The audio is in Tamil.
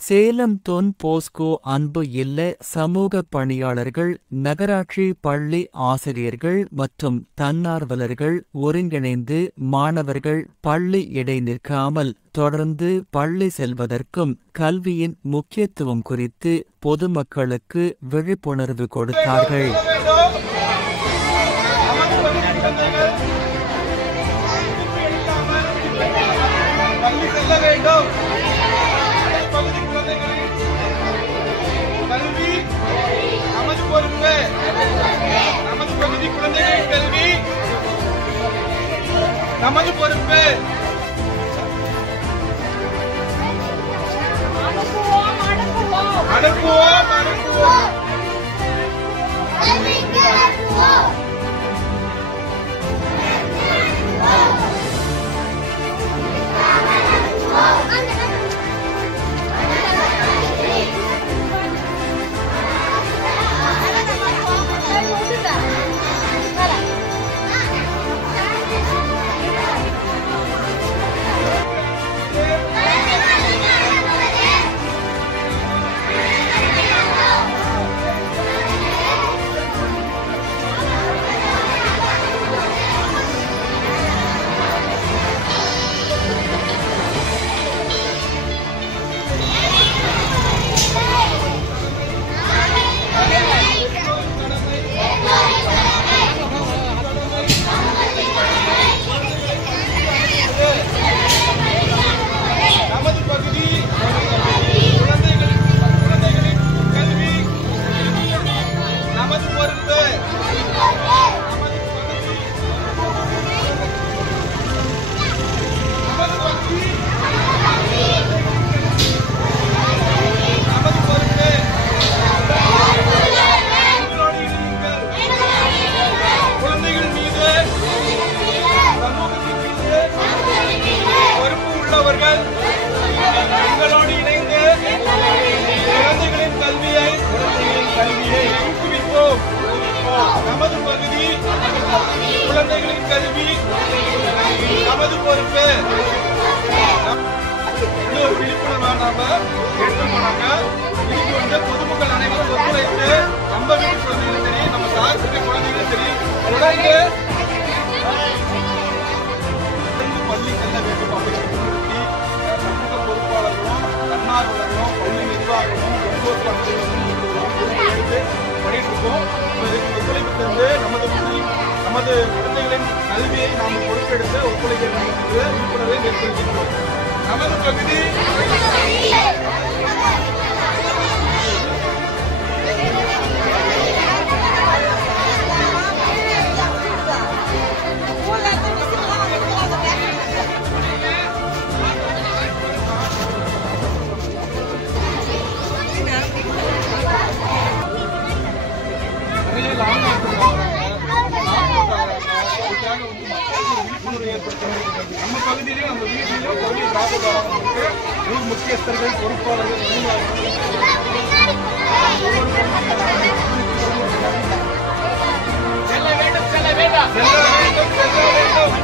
சேலம் தொன் போஸ்கோ அன்பு இல்ல சமூக பணியாளர்கள், நகராட்சி பள்ளி ஆசிரியர்கள் மற்றும் தன்னார்வலர்கள் ஒருங்கிணைந்து மாணவர்கள் பள்ளி இடைநிற்காமல் தொடர்ந்து பள்ளி செல்வதற்கும் கல்வியின் முக்கியத்துவம் குறித்து பொதுமக்களுக்கு விழிப்புணர்வு கொடுத்தார்கள். கல்வி நமது பொறுப்பு. நமது பகுதி குழந்தைகளின் கல்வி நமது பொறுப்பு. அனுப்புவோம் அனுப்புவோம். எங்களோடு இணைந்து குழந்தைகளின் கல்வியை ஊக்குவிப்போம். நமது பகுதி குழந்தைகளின் கல்வி நமது பொறுப்பு. ஒரு விழிப்புணர்வை நாம எடுத்து போனாங்க. இதுக்கு பொதுமக்கள் அனைவரும் ஒத்துழைத்து நம்ம வீட்டு குழந்தைகளும் சரி, நம்ம சார்பு குழந்தைகளும் சரி தொடர்ந்து பள்ளி செல்ல வேண்டும் அப்படின்னு சமூக பொறுப்பாளர்களும் தன்னார்வலர்களும் பள்ளி நிர்வாகமும் பண்ணிட்டு இருக்கோம். ஒத்துழைப்பு தந்து நமது குழந்தைகளின் கல்வியை நாம் பொறுப்பெடுத்து ஒத்துழைக்க வேண்டும் என்று விழிப்புணர்வை மேற்கொள்கின்றோம். நமது பகுதி நம்ம பகுதியிலேயும் நம்ம வீட்டிலேயும் பள்ளி காப்பதற்கு முக்கியஸ்தர்கள் பொறுப்பாளர்கள் செல்ல வேண்டும் செல்ல வேண்டும் செல்ல வேண்டும் செல்ல வேண்டும்.